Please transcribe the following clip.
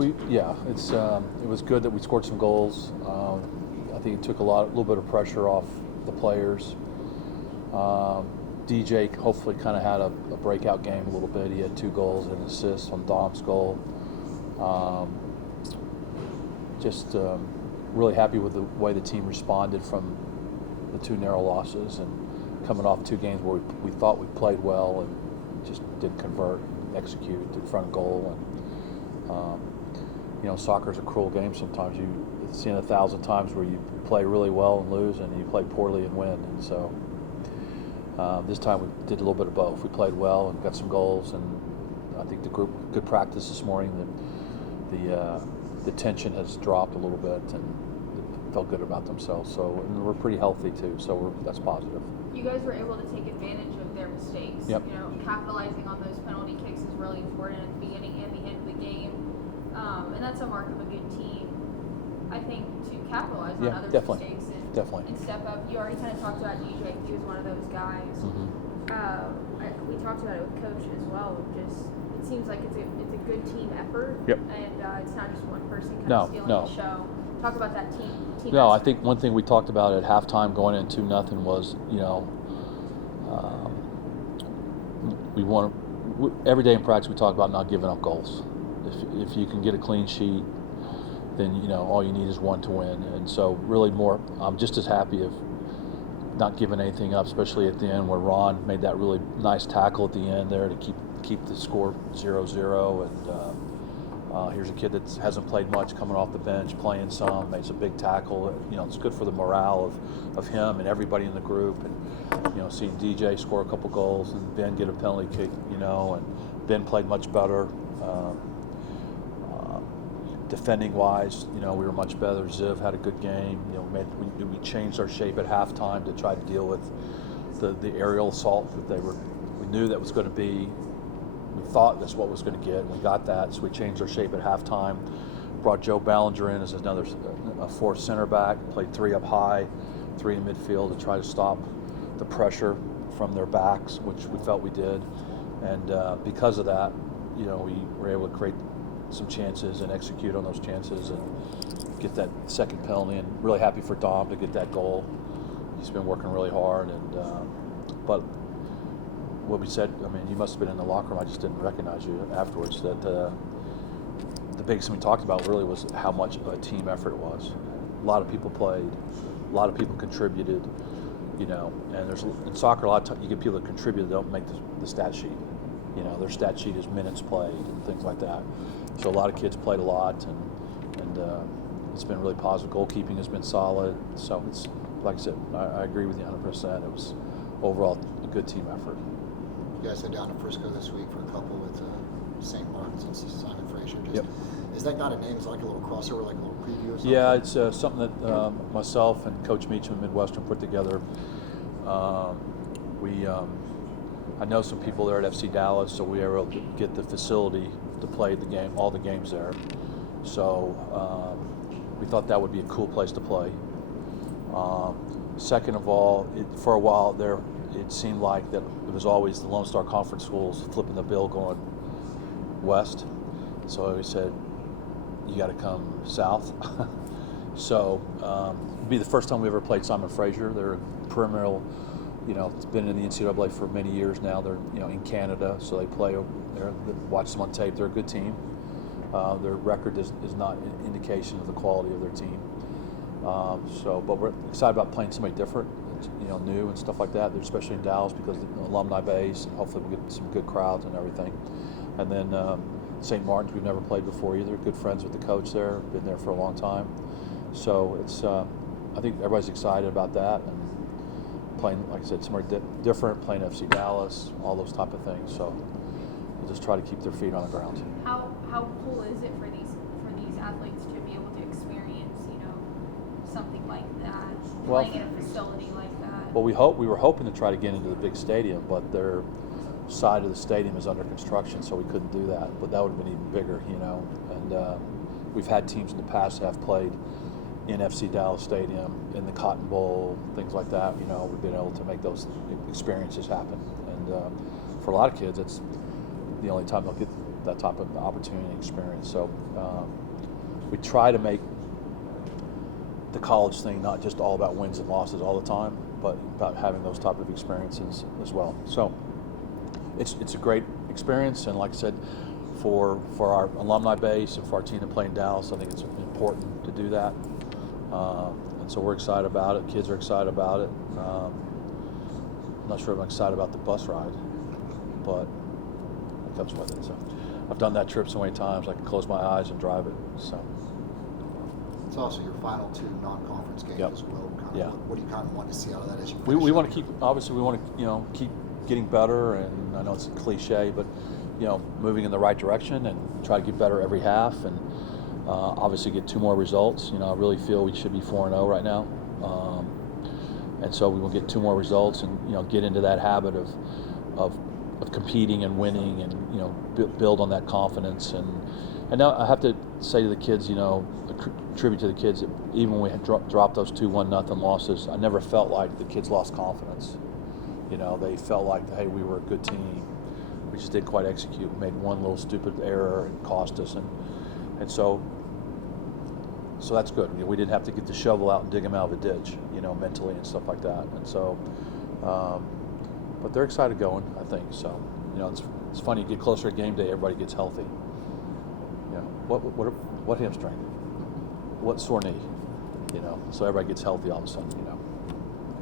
It was good that we scored some goals. I think it took a little bit of pressure off the players. DJ hopefully kind of had a breakout game a little bit. He had 2 goals and an assist on Dom's goal. Really happy with the way the team responded from the 2 narrow losses and coming off 2 games where we thought we played well and just didn't convert, execute in front of goal. And soccer's a cruel game sometimes. You've seen 1,000 times where you play really well and lose, and you play poorly and win. And so this time we did a little bit of both. We played well and got some goals, and I think the group good practice this morning. The tension has dropped a little bit, and they felt good about themselves. So and we're pretty healthy too. So that's positive. You guys were able to take advantage of their mistakes. Yep. Capitalizing on those penalty kicks is really important at the beginning and the end of the game, and that's a mark of a good team. I think to capitalize on others' mistakes and step up. You already kind of talked about DJ. He was one of those guys. Mm-hmm. We talked about it with Coach as well. Just it seems like it's a good team effort. Yep. And it's not just one person kind of stealing the show. Talk about that team. No, I think one thing we talked about at halftime going in 2-0 was we want every day in practice we talk about not giving up goals. If you can get a clean sheet, then all you need is 1 to win. And so really I'm just as happy of not giving anything up, especially at the end where Ron made that really nice tackle at the end there to keep the score 0-0. And here's a kid that hasn't played much coming off the bench, playing some, makes a big tackle. It's good for the morale of him and everybody in the group. And seeing DJ score a couple goals and Ben get a penalty kick, and Ben played much better. Defending wise, we were much better. Ziv had a good game. We changed our shape at halftime to try to deal with the aerial assault that we knew that was going to be. We thought that's what was going to get, and we got that. So we changed our shape at halftime. Brought Joe Ballinger in as a 4th center back. Played 3 up high, 3 in midfield to try to stop the pressure from their backs, which we felt we did. And because of that, we were able to create some chances and execute on those chances and get that second penalty. And really happy for Dom to get that goal. He's been working really hard. And but what we said, you must have been in the locker room. I just didn't recognize you afterwards. That the biggest thing we talked about really was how much of a team effort it was. A lot of people played. A lot of people contributed. And there's in soccer a lot of times you get people that contribute that don't make the stat sheet. Their stat sheet is minutes played and things like that. So a lot of kids played a lot, and it's been really positive. Goalkeeping has been solid. So it's like I said, I agree with you 100%. It was overall a good team effort. You guys head down to Frisco this week for a couple with St. Martin's and Simon Fraser. Yep. Is that not a name? Is it like a little crossover, like a little preview or something? Yeah, it's something that myself and Coach Meacham at Midwestern put together. I know some people there at FC Dallas, so we were able to get the facility to play the game, all the games there. So we thought that would be a cool place to play. Second of all, for a while there, it seemed like that it was always the Lone Star Conference schools flipping the bill going west. So we said, you got to come south. So it'd be the first time we ever played Simon Fraser. They're a perennial, it's been in the NCAA for many years now. They're, in Canada, so they play over there. Watch them on tape. They're a good team. Their record is not an indication of the quality of their team. But we're excited about playing somebody different, new and stuff like that, especially in Dallas because of the alumni base, and hopefully we'll get some good crowds and everything. And then St. Martin's, we've never played before either. Good friends with the coach there, been there for a long time. So it's, I think everybody's excited about that, and playing, like I said, somewhere different, playing FC Dallas, all those type of things. So we'll just try to keep their feet on the ground. How cool is it for these athletes to be able to experience, something like that, playing in a facility like that? Well, we were hoping to try to get into the big stadium, but their side of the stadium is under construction, so we couldn't do that. But that would have been even bigger, And we've had teams in the past that have played in FC Dallas Stadium, in the Cotton Bowl, things like that. We've been able to make those experiences happen. And for a lot of kids, it's the only time they'll get that type of opportunity and experience. So we try to make the college thing not just all about wins and losses all the time, but about having those type of experiences as well. So it's a great experience, and like I said, for our alumni base and for our team to play in Dallas, I think it's important to do that. And so we're excited about it. Kids are excited about it. I'm not sure I'm excited about the bus ride, but it comes with it. So I've done that trip so many times I can close my eyes and drive it. So it's also your final 2 non-conference games as well. What do you kind of want to see out of that as you? We want to keep. Obviously, we want to keep getting better, and I know it's a cliche, but moving in the right direction and try to get better every half, and obviously get 2 more results. I really feel we should be 4-0 right now, and so we will get 2 more results and get into that habit of competing and winning, and build on that confidence. And now I have to say to the kids, attribute to the kids that even when we had dropped those 2 1-0 losses, I never felt like the kids lost confidence. They felt like, hey, we were a good team. We just didn't quite execute. We made one little stupid error and cost us, and so that's good. We didn't have to get the shovel out and dig them out of the ditch, mentally and stuff like that. And so, but they're excited going, I think. So, it's funny. You get closer to game day, everybody gets healthy. What hamstring? What sore knee? So everybody gets healthy all of a sudden.